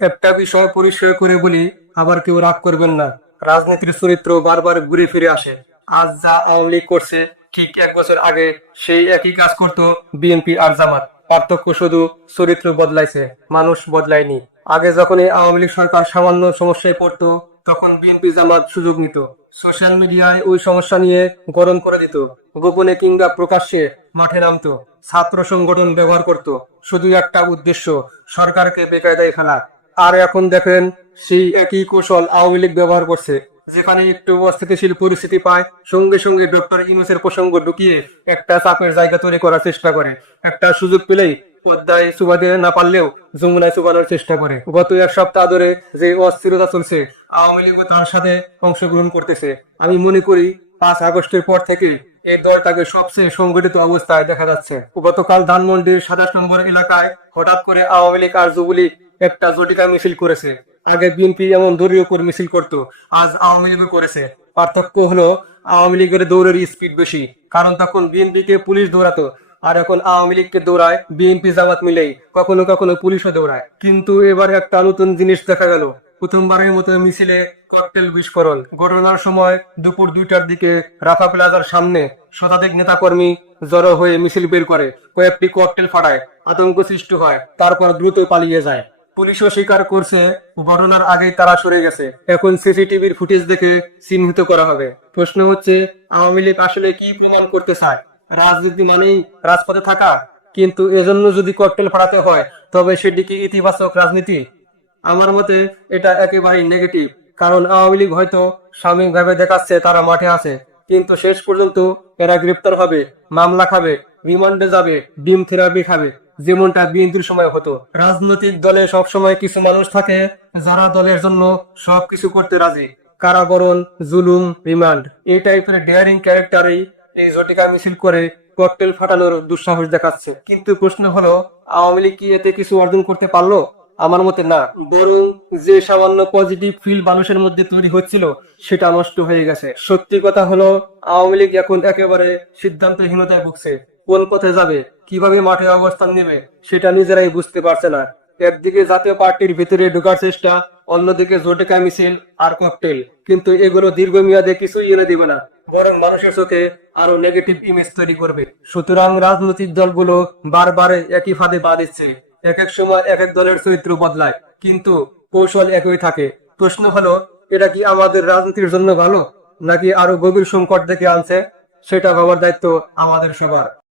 একটা বিষয় পরিচয় করে বলি, আবার কেউ রাগ করবেন না। রাজনীতির চরিত্র বারবার ঘুরে ফিরে আসে। আজ যা আওয়ামী লীগ করছে, ঠিক এক বছর আগে সেই একই কাজ করত বিএনপি আর জামাত। পার্থক্য শুধু চরিত্র বদলাইছে, মানুষ বদলায়নি। আগে যখন এই আওয়ামী লীগ সরকার সামান্য সমস্যায় পড়তো, তখন বিএনপি, জামাত সুযোগ নিত। সোশ্যাল মিডিয়ায় ওই সমস্যা নিয়ে গরম করে দিত। গোপনে কিংবা প্রকাশ্যে মাঠে নামতো। ছাত্র সংগঠন ব্যবহার করত। শুধু একটা উদ্দেশ্য, সরকারকে বেকায়দায় ফেলা। আর এখন দেখেন সেই একই কৌশল আওয়ামী লীগ ব্যবহার করছে, যেখানে একটু অস্থিতিশীল পরিস্থিতি পায়, সঙ্গে সঙ্গে ডক্টর ইউনুসের প্রসঙ্গ ঢুকিয়ে একটা চাপের জায়গা তৈরি করার চেষ্টা করে। একটা সুযোগ পেলেই পদ্মায় চুবাতে না পারলেও যমুনায় চুবানোর চেষ্টা করে। গত এক সপ্তাহ ধরে যে অস্থিরতা চলছে, আওয়ামী লীগও তার সাথে অংশগ্রহণ করতেছে। আমি মনে করি পাঁচ আগস্টের পর থেকে এই দলটাকে সবচেয়ে সংগঠিত অবস্থায় দেখা যাচ্ছে। গতকাল ধানমন্ডির সাতাশ নম্বর এলাকায় হঠাৎ করে আওয়ামী লীগ আর যুবলীগ একটা জটিকা মিছিল করেছে। আগে বিএনপি এমন দলীয় করে মিছিল করত, আজ আওয়ামী লীগও করেছে। পার্থক্য হলো, আওয়ামী লীগের দৌড়ের স্পিড বেশি, কারণ তখন বিএনপি কে পুলিশ দৌড়াতো, আর এখন আওয়ামী লীগকে দৌড়ায় বিএনপি জামাত মিলেই, কখনো কখনো পুলিশও দৌড়ায়। কিন্তু এবার একটা নতুন জিনিস দেখা গেল। প্রথমবারের মতো মিছিলে ককটেল বিস্ফোরণ। ঘটনার সময় দুপুর দুইটার দিকে রাফা প্লাজার সামনে শতাধিক নেতাকর্মী জড়ো হয়ে মিছিল বের করে। কয়েকটি ককটেল ফাটায়, আতঙ্ক সৃষ্টি হয়, তারপর দ্রুত পালিয়ে যায়। পুলিশও স্বীকার করছে, ঘটনার আগেই তারা সরে গেছে। এখন সিসিটিভির ফুটেজ দেখে চিহ্নিত করা হবে। প্রশ্ন হচ্ছে, আওয়ামী লীগ আসলে কি প্রমাণ করতে চায়? রাজনীতি মানেই রাজপথে থাকা? কিন্তু এজন্য যদি ককটেল ফাটাতে হয়, তবে সেটি কি ইতিবাচক রাজনীতি? আমার মতে এটা একেবারেই নেগেটিভ কারণ আওয়ামী লীগ হয়তো সাময়িকভাবে দেখাচ্ছে তারা মাঠে আছে। কিন্তু শেষ পর্যন্ত এরা গ্রেপ্তার হবে, মামলা খাবে, রিমান্ডে যাবে, ডিম থেরাপি খাবে, যেমনটা বিএনপির সময় হতো। রাজনৈতিক দলে সবসময় কিছু মানুষ থাকে যারা দলের জন্য সবকিছু করতে রাজি। কারাবরণ, জুলুম, রিমান্ড, এই টাইপের ডেয়ারিং ক্যারেক্টারই এই জটিকা মিছিল করে ককটেল ফাটানোর দুঃসাহস দেখাচ্ছে। কিন্তু প্রশ্ন হলো, আওয়ামী লীগ কি এতে কিছু অর্জন করতে পারল? আমার মতে না। বরং যে সামান্য পজিটিভ ফিল মানুষের মধ্যে তৈরি হচ্ছিল, সেটা নষ্ট হয়ে গেছে। সত্যি কথা হলো, আওয়ামী লীগ এখন একেবারে সিদ্ধান্তহীনতায় ভুগছে। কোন পথে যাবে, কীভাবে মাঠে অবস্থান নেবে, সেটা নিজেরাই বুঝতে পারছে না। একদিকে জাতীয় পার্টির ভিতরে ঢোকার চেষ্টা, অন্যদিকে জোটেকা মিছিল আর ককটেল কিন্তু এগুলো দীর্ঘমেয়াদে কিছুই এনে দিবে না। বরং মানুষের চোখে আরও নেগেটিভ ইমেজ তৈরি করবে। সুতরাং রাজনৈতিক দলগুলো বারবার একই ফাঁদে পা দিচ্ছে। এক এক সময় এক এক দলের চরিত্র বদলায়, কিন্তু কৌশল একই থাকে। প্রশ্ন হলো, এটা কি আমাদের রাজনীতির জন্য ভালো, নাকি আরও গভীর সংকট দেখে আনছে? সেটা ভাবার দায়িত্ব আমাদের সবার।